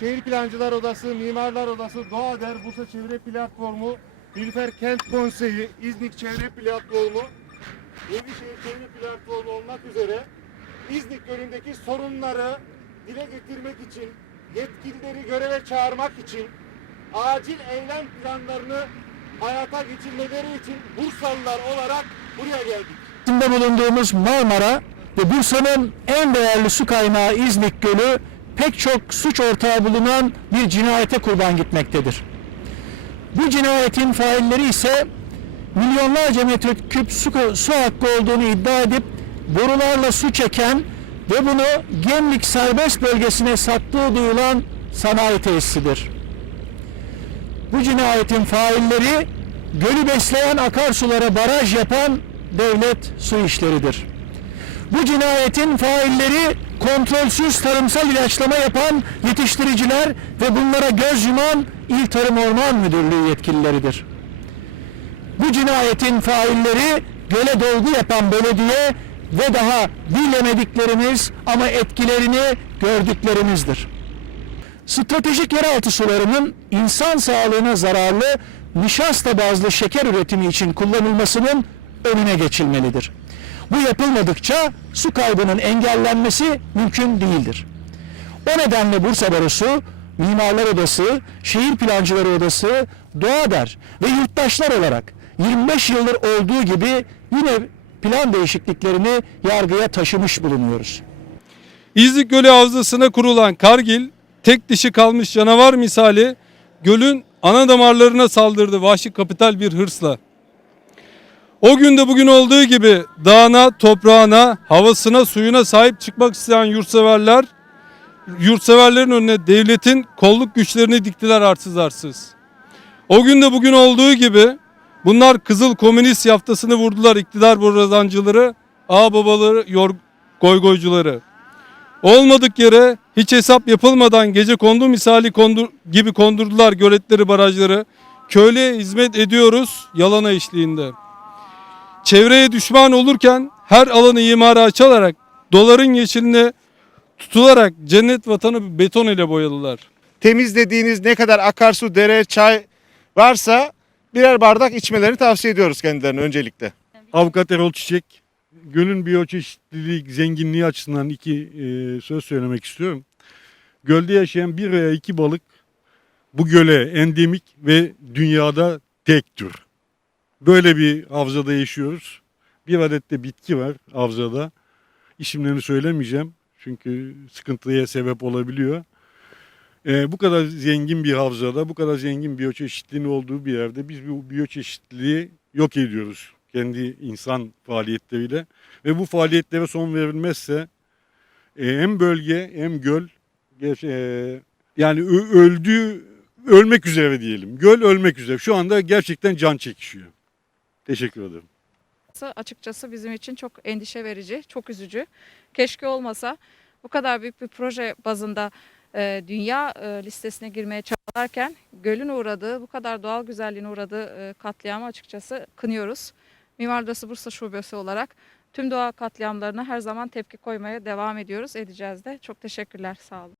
Şehir Plancılar Odası, Mimarlar Odası, Doğa Der, Bursa Çevre Platformu, Nilüfer Kent Konseyi, İznik Çevre Platformu, Yedişehir Çevre Platformu olmak üzere İznik Gölü'ndeki sorunları dile getirmek için, yetkilileri göreve çağırmak için, acil eylem planlarını hayata geçirmeleri için Bursalılar olarak buraya geldik. içinde bulunduğumuz Marmara ve Bursa'nın en değerli su kaynağı İznik Gölü pek çok suç ortağı bulunan bir cinayete kurban gitmektedir. Bu cinayetin failleri ise milyonlarca metreküp su, su hakkı olduğunu iddia edip borularla su çeken ve bunu Gemlik serbest bölgesine sattığı duyulan sanayi tesisidir. Bu cinayetin failleri gölü besleyen akarsulara baraj yapan devlet su işleridir. Bu cinayetin failleri kontrolsüz tarımsal ilaçlama yapan yetiştiriciler ve bunlara göz yuman İl Tarım Orman Müdürlüğü yetkilileridir. Bu cinayetin failleri göle dolgu yapan belediye ve daha bilemediklerimiz ama etkilerini gördüklerimizdir stratejik yeraltı sularının insan sağlığına zararlı nişasta bazlı şeker üretimi için kullanılmasının önüne geçilmelidir. Bu yapılmadıkça su kaybının engellenmesi mümkün değildir. O nedenle Bursa Barosu, Mimarlar Odası, Şehir Plancıları Odası, Doğader ve yurttaşlar olarak 25 yıldır olduğu gibi yine plan değişikliklerini yargıya taşımış bulunuyoruz. İznik Gölü Havzası'na kurulan Kargil, tek dişi kalmış canavar misali gölün ana damarlarına saldırdı vahşi kapital bir hırsla. O günde bugün olduğu gibi dağına, toprağına, havasına, suyuna sahip çıkmak isteyen yurtseverler, yurtseverlerin önüne devletin kolluk güçlerini diktiler arsız arsız. O günde bugün olduğu gibi bunlar kızıl komünist yaftasını vurdular iktidar borazancıları, ağ babaları, yor, goygoycuları. Olmadık yere hiç hesap yapılmadan gece kondu misali kondur, gibi kondurdular göletleri barajları. Köylüye hizmet ediyoruz yalana eşliğinde. Çevreye düşman olurken her alanı imara açılarak doların yeşiline tutularak cennet vatanı beton ile boyadılar. Temizlediğiniz ne kadar akarsu, dere, çay varsa birer bardak içmelerini tavsiye ediyoruz kendilerine öncelikle. Avukat Erol Çiçek, gölün biyoçeşitliliği zenginliği açısından iki e, söz söylemek istiyorum. Gölde yaşayan bir veya iki balık bu göle endemik ve dünyada tek tür. Böyle bir havzada yaşıyoruz. Bir adet de bitki var havzada. İsimlerini söylemeyeceğim çünkü sıkıntıya sebep olabiliyor. E, bu kadar zengin bir havzada, bu kadar zengin biyoçeşitliliğin olduğu bir yerde biz bu biyoçeşitliliği yok ediyoruz kendi insan faaliyetleriyle ve bu faaliyetlere son verilmezse e, hem bölge hem göl e, yani öldüğü ölmek üzere diyelim. Göl ölmek üzere. Şu anda gerçekten can çekişiyor. Teşekkür ederim. açıkçası bizim için çok endişe verici, çok üzücü. Keşke olmasa bu kadar büyük bir proje bazında e, dünya e, listesine girmeye çabalarken gölün uğradığı, bu kadar doğal güzelliğin uğradığı e, katliamı açıkçası kınıyoruz. Mimar Odası Bursa Şubesi olarak tüm doğa katliamlarına her zaman tepki koymaya devam ediyoruz, edeceğiz de. Çok teşekkürler, sağ olun.